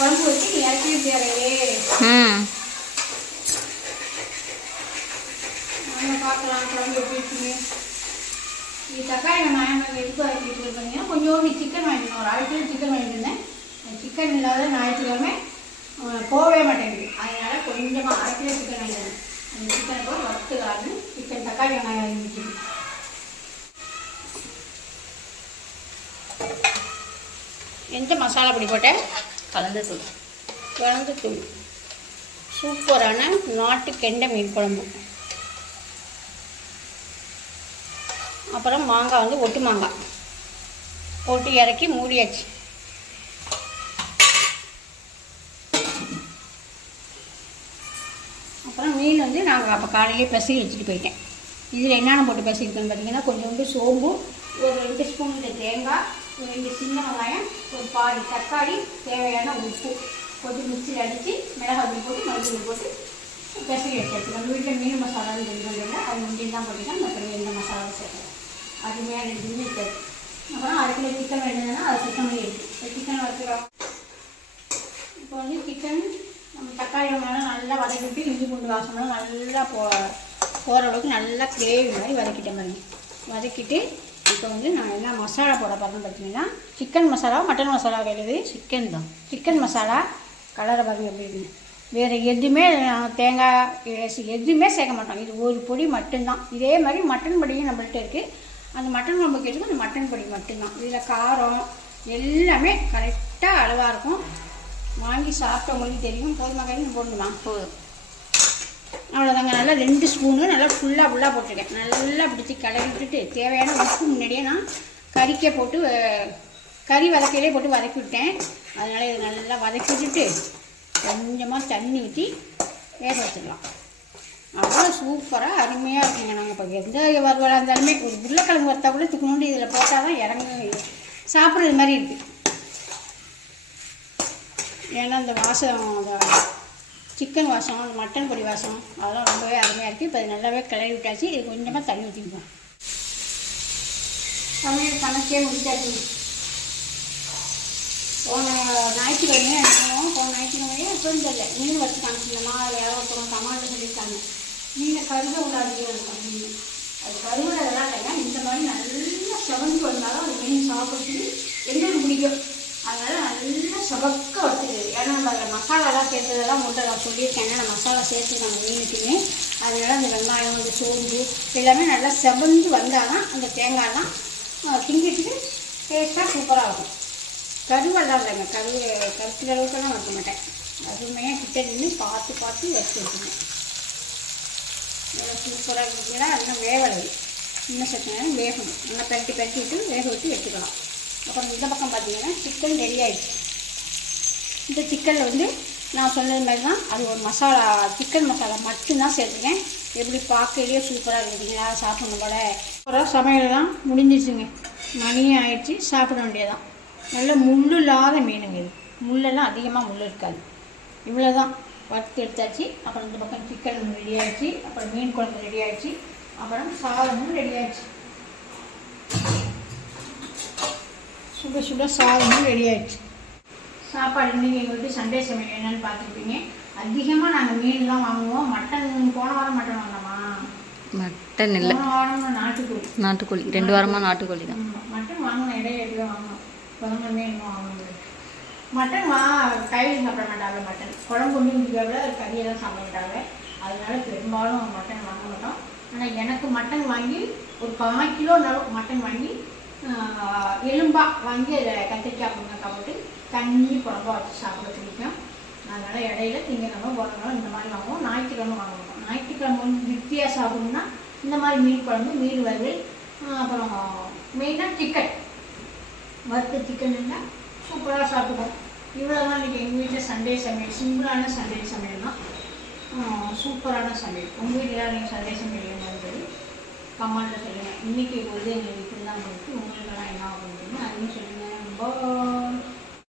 குழம்பு வச்சு நீ இறக்கி தேவையே. நாங்கள் பார்க்கலாம் குழம்பு எப்படி இருக்குன்னு. இது தக்காளி வெங்காயம் எடுத்து வதக்கிட்டு இருக்கீங்கன்னா கொஞ்சோண்டு சிக்கன் வாங்கிக்கணும். ஒரு 1/2 கிலோ சிக்கன் வாங்கியிருந்தேன். சிக்கன் இல்லாத ஞாயிற்றுக்கிழமை போகவே மாட்டேங்குது. அதனால் கொஞ்சமாக 1/2 கிலோ சிக்கன் வாங்கிடுறேன். அந்த சிக்கனை கூட வறுத்துக்காது சிக்கன் தக்காளி வெங்காயம் வாங்கிட்டு எந்த மசாலா பொடி போட்டேன்? கலந்து தூள். சூப்பரான நாட்டு கெண்டை மீன் குழம்பு. அப்புறம் மாங்காய் வந்து ஒட்டு மாங்காய் போட்டு இறக்கி மூடியாச்சு. அப்புறம் மீன் வந்து நாங்கள் அப்போ காலையிலே பிசைஞ்சு வச்சுட்டு போயிட்டேன். இதில் என்னென்ன போட்டு பிசைக்கணும்னு பார்த்தீங்கன்னா கொஞ்சோண்டு சோம்பு, ஒரு 2 ஸ்பூன் தேங்காய், ஒரு 2 சின்ன வெங்காயம், ஒரு பாதி தக்காளி, தேவையான உப்பு போட்டு மிக்சியில் அடித்து மிளகாய் போட்டு மல்லித்தூள் போட்டு பிசைஞ்சு வச்சு நம்ம வீட்டில் மீன் மசாலான்னு தெரிஞ்சதில்லை. அது முடிஞ்சு தான் போட்டுக்கலாம். மற்றபடி எந்த மசாலாவும் சேர்க்கணும். அருமையாக ரெண்டு இருக்காது. அப்புறம் 1/2 கிலோ சிக்கன் வேணுதுன்னா அதை சுத்தம் பண்ணி இருக்குது. சிக்கன் வச்சுக்கலாம். இப்போ வந்து சிக்கன் நம்ம தக்காளி வெங்காயம் நல்லா வதக்கிட்டு இஞ்சி பூண்டு வாசம்லாம் நல்லா போகிற அளவுக்கு நல்லா கிரேவி மாதிரி வதக்கிட்டேன் பாருங்க. வதக்கிட்டு இப்போ வந்து நான் என்ன மசாலா போட போகிறேன்னு பார்த்தீங்கன்னா சிக்கன் மசாலா, மட்டன் மசாலா கிடையாது, சிக்கன் தான். சிக்கன் மசாலா கலரை பாருங்க எப்படி இருக்குன்னு. வேறு எதுவுமே தேங்காய் எதுவுமே சேர்க்க மாட்டோம். இது ஒரு பொடி மட்டும்தான். இதே மாதிரி மட்டன் பொடியும் நம்மள்கிட்ட இருக்குது. அந்த மட்டன் குழம்பு கேட்டுக்கும் அந்த மட்டன் பொடி மட்டும்தான். இதில் காரம் எல்லாமே கரெக்டாக அளவாக இருக்கும். வாங்கி சாப்பிட்டவங்களுக்கு தெரியும். போதுமா கையில் போடணுமா? போதும். அவ்வளோதாங்க. நல்லா 2 ஸ்பூனு நல்லா ஃபுல்லாக போட்டிருக்கேன். நல்லா பிடிச்சி கிளறி விட்டுட்டு தேவையான உப்பு முன்னாடியே நான் கறிக்கை போட்டு கறி வதக்கையிலே போட்டு வதக்கி விட்டேன். அதனால் இதை நல்லா வதக்கி விட்டுட்டு கொஞ்சமாக தண்ணி ஊற்றி வேக வச்சிடலாம். அவ்வளோ சூப்பராக அருமையாக இருக்குங்க. நாங்கள் இப்போ எந்த வறுவலாக இருந்தாலுமே ஒரு உருளைக்கிழங்கு வறுத்தா கூட துக்குண்டு இதில் போட்டால் தான் இறங்கு சாப்பிட்றது மாதிரி இருக்குது. ஏன்னா அந்த வாசம், அந்த சிக்கன் வாசம், அந்த மட்டன் பொடி வாசம் அதெல்லாம் ரொம்பவே அருமையாக இருக்குது. இப்போ அது நல்லாவே கிளறி விட்டாச்சு. இது கொஞ்சமாக தண்ணி ஊற்றிக்குவோம். சமைச்சே முடிச்சாச்சு. போன ஞாயிற்றுக்கிழமையே என்னமோ போன ஞாயிற்றுக்கிழமையே எப்போன்னு தெரியல மீன் வச்சு காமிச்சிருந்தோமா, அதில் யாரோ ஒருத்தவங்க டமாட்டோ சொல்லியிருக்காங்க மீனை கருக விடாது. மீன் அது கருவிடலாம் இல்லைங்க. இந்த மாதிரி நல்லா செவந்து வந்தாலும் அது மீன் சாப்பிட்றதுக்கு எங்களுக்கு பிடிக்கும். அதனால் நல்லா செவக்க வச்சுருது. ஏன்னா நம்ம அதில் மசாலாலாம் சேர்த்ததெல்லாம் முட்டை நான் சொல்லியிருக்கேன். ஏன்னா மசாலா சேர்த்துருக்காங்க மீனுக்குமே. அதனால் அந்த வெங்காயம், அந்த சோம்பு எல்லாமே நல்லா செவந்து வந்தால் தான் அந்த தேங்காயெலாம் திங்கிட்டு டேஸ்ட்டாக சூப்பராக இருக்கும். கருவெல்லாம் இல்லைங்க. கருத்துற அளவுக்கெல்லாம் வைக்க மாட்டேன். அருமையாக கிட்ட நின்று பார்த்து வச்சு வச்சுக்கணும். சூப்பராக இருந்துச்சுன்னா இன்னும் வேகலை. இன்னும் சத்து நேரம் வேகணும். நல்லா பரட்டி விட்டு வேக விட்டு எடுத்துக்கலாம். அப்புறம் இந்த பக்கம் பார்த்தீங்கன்னா சிக்கன் ரெடி ஆகிடுச்சு. இந்த சிக்கனில் வந்து நான் சொன்னது மாதிரி தான் அது ஒரு மசாலா, சிக்கன் மசாலா மட்டும்தான் சேர்த்துக்கேன். எப்படி பார்க்கலையே சூப்பராக இருக்குதுங்களா, சாப்பிடணும் போல. அப்புறம் சமையலாம் முடிஞ்சிச்சுங்க. மணியும் ஆயிடுச்சு, சாப்பிட வேண்டியதான். நல்ல முள் இல்லாத மீனுங்க. இது முள்ளெல்லாம் அதிகமாக முள் இருக்காது. இவ்வளோ தான் வறுத்து எடுத்தாச்சு. அப்புறம் இந்த பக்கம் சிக்கன் ரெடி ஆகிடுச்சு. அப்புறம் மீன் குழம்பு ரெடி ஆகிடுச்சு. அப்புறம் சாதமும் ரெடி ஆகிடுச்சு. சுட சாதமும் ரெடி ஆகிடுச்சு. சாப்பாடு இன்றைக்கி எங்கள் வீட்டு சண்டே சமையல் என்னென்னு பார்த்துருப்பீங்க. அதிகமாக நாங்கள் மீன்லாம் வாங்குவோம். மட்டன் போன வாரம் மட்டன் வாங்கினோமா? மட்டன் இல்லை, போன வாரம் நாட்டுக்கோழி. 2 வாரமாக நாட்டுக்கோழி தான். மட்டன் வாங்கினோம். இடையில வாங்கினோம். குழம்புமே இன்னும் வாங்கணும். மட்டன் கையில் சாப்பிட மாட்டாங்க. மட்டன் குழம்பு ஒன்று முடியாத கறியெல்லாம் சாப்பிட மாட்டாங்க. அதனால பெரும்பாலும் மட்டன் வாங்க மாட்டோம். ஆனால் எனக்கு மட்டன் வாங்கி ஒரு 1/4 கிலோ மட்டன் வாங்கி எலும்பாக வாங்கி அதில் கத்திரிக்காய் முருங்கைக்காய் போட்டு தண்ணி குழம்பா வச்சு சாப்பிட பிடிக்கும். அதனால் இடையில திங்கக்கிழமை போகிறதுனால இந்த மாதிரி வாங்குவோம். ஞாயிற்றுக்கிழமை வாங்க மாட்டோம். ஞாயிற்றுக்கிழமை வந்து திருப்தியாக சாப்பிடணும்னா இந்த மாதிரி மீன் குழம்பு, மீன் வறுவல், அப்புறம் மெயினாக சிக்கன் வறுத்த சிக்கன் இருந்தால் சூப்பராக சாப்பிடுவோம். இவ்வளோ தான் இன்றைக்கி எங்கள் வீட்டில் சண்டே சமையல். சிம்பிளான சண்டே சமையல் தான். சூப்பரான சமையல். உங்கள் வீட்டில் நீங்கள் சண்டே சமையல் என்னன்றது கமெண்ட்டில் சொல்லுங்கள். இன்றைக்கி வந்து எங்கள் வீட்டில் தான் உங்களுக்கு உங்களுக்கெல்லாம் என்ன ஆகுதுன்னு அதையும் சொல்லுங்கள். ரொம்ப